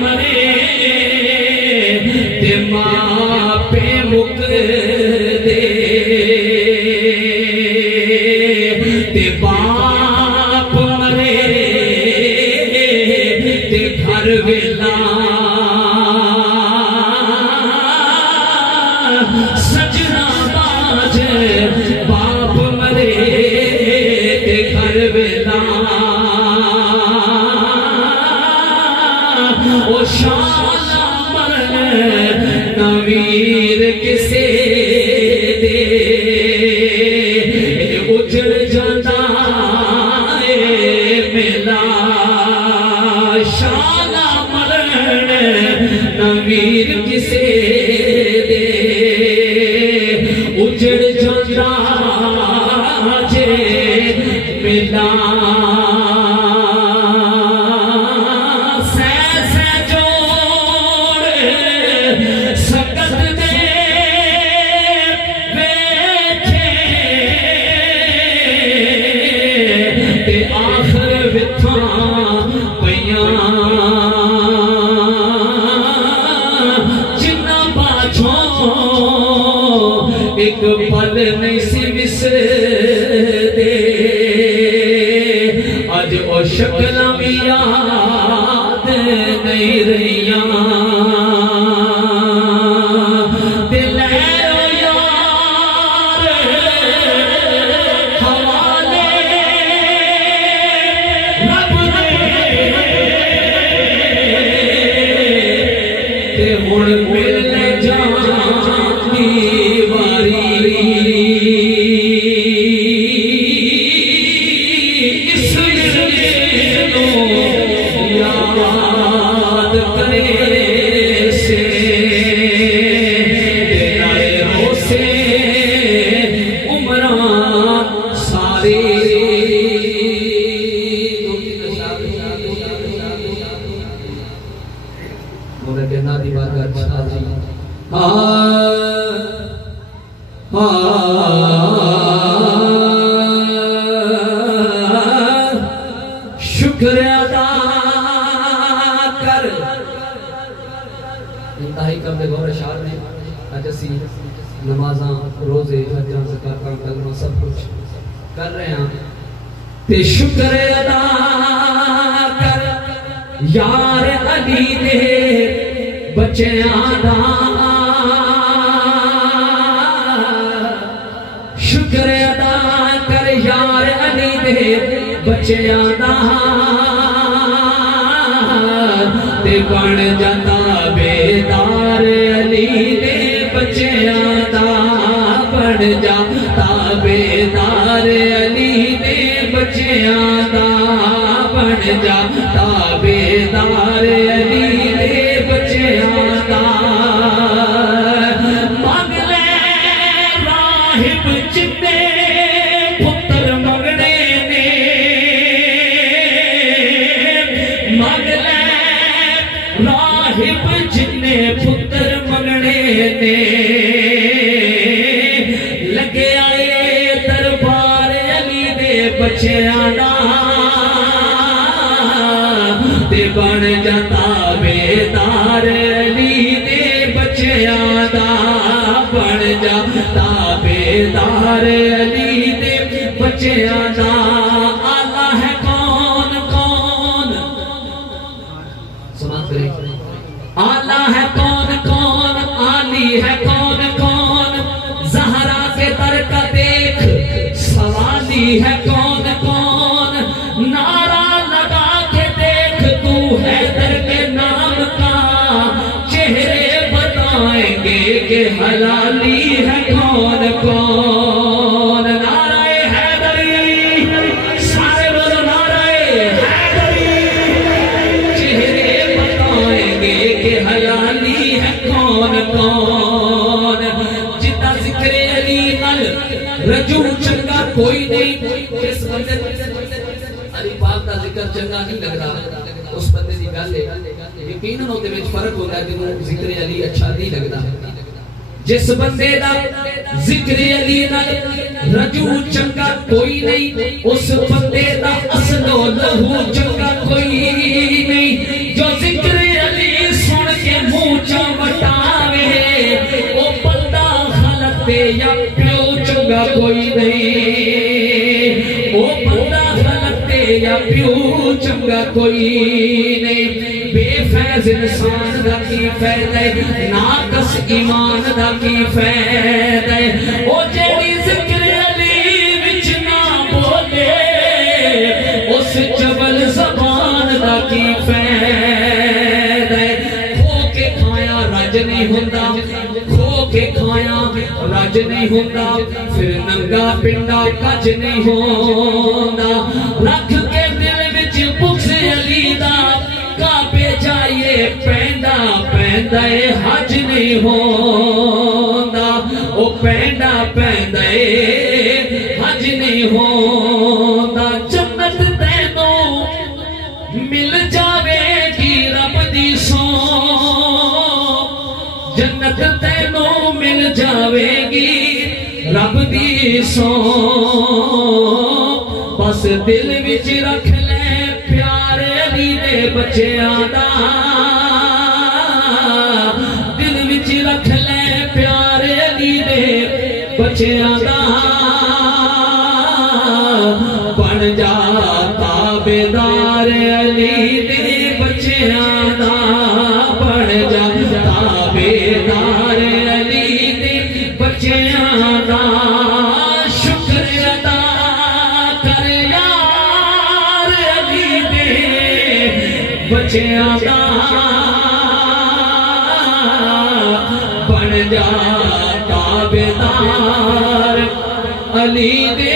مرے تے ماں پہ مک دے تے باپ مرے تے گھر ویلا سجنا باج باپ مرے تے گھر ویلا او شالا مرن نویر کسے دے اجڑ جاتا اے میلا شالا مرن نویر کسے دے اجڑ جاتا جے میلا ایک پل نہیں سی وسر دے اج او شکلاں بھی یاد نہیں رہیاں تے لے او یار حوالے رب دے تے ہن ملنے جاندی شکر ادا کر انتہائی کم دے گور اشعار نے اج اسی نمازاں روزے حجاں زکاتاں کلمہ سب کچھ کر رہے ہیں تے شکر ادا کر یار علی دے بچیاں دا شکر ادا کر یار علی دے بچیاں دا تے بن جاتا بیدار علی دے بچیاں دا بن جاتا بیدار علی دے بچیاں دا بن جاتا بیدار علی دے بچیاں دا مانگ لے راہب جتے پتر مگنے نے مانگ لے راہب جنے پتر مگنے نے لگے آئے دربار علی دے بچیاں دا تے بن جاتا بیدار علی دے بچیاں دا بن جاتا بیدار علی دے بچیاں دا آلہ ہے کون کون سمات کریں آلہ ہے کون کون آلی ہے کون کون زہرا کے در کا دیکھ سوالی ہے کون کون نعرہ لگا کے دیکھ تو حیدر کے نام کا چہرے بتائیں گے کہ حلالی ہے کون کون نعرہ حیدری سارے بولو نعرہ حیدری چہرے بتائیں گے کہ حلالی ہے کون کون جتا ذکر علی نل رجوع چنگا کوئی نہیں کس بندے علی پاک کا ذکر چنگا نہیں لگ رہا اس بندے دی گل ہے یقیناً ہوتے وچ فرق ہوتا ہے جنوں ذکر علی اچھا نہیں لگدا جس بندے دا ذکر علی نال رجوع چنگا کوئی نہیں اس بندے دا اصل و لہو چنگا کوئی نہیں جو ذکر علی پیو چنگا کوئی نہیں، بے فیض انسان دا کی فائدہ ہے، ناقص ایمان دا کی فائدہ ہے، او جیڑی ذکر علی وچ نہ بولے اس جبل زبان دا کی فائدہ ہے، کھو کے کھایا رج نہیں ہوندا، کھو کے کھایا رج نہیں ہوندا، پھر ننگا پنڈا کج نہیں ہوندا، رکھ کے دل وچ بغض علی دا کعبے جائیے پیندا پیندا اے حج نہیں ہوندا، او پیندا پیندا اے حج نہیں ہوندا، جنت تینوں مل جاوے گی رب دی سو، جنت تینوں مل جاوے گی رب دی سو، بس دل وچ رکھ لے پیار علی دے بچیاں دا، دل وچ رکھ لے پیار علی دے بچیاں دا، بن جا تابعدار علی دے بچیاں دا، بن جا تابعدار علی دے بچیاں دا، شکر ادا کر یار علی دے بچیاں دا، بن جا تابعدار علی دے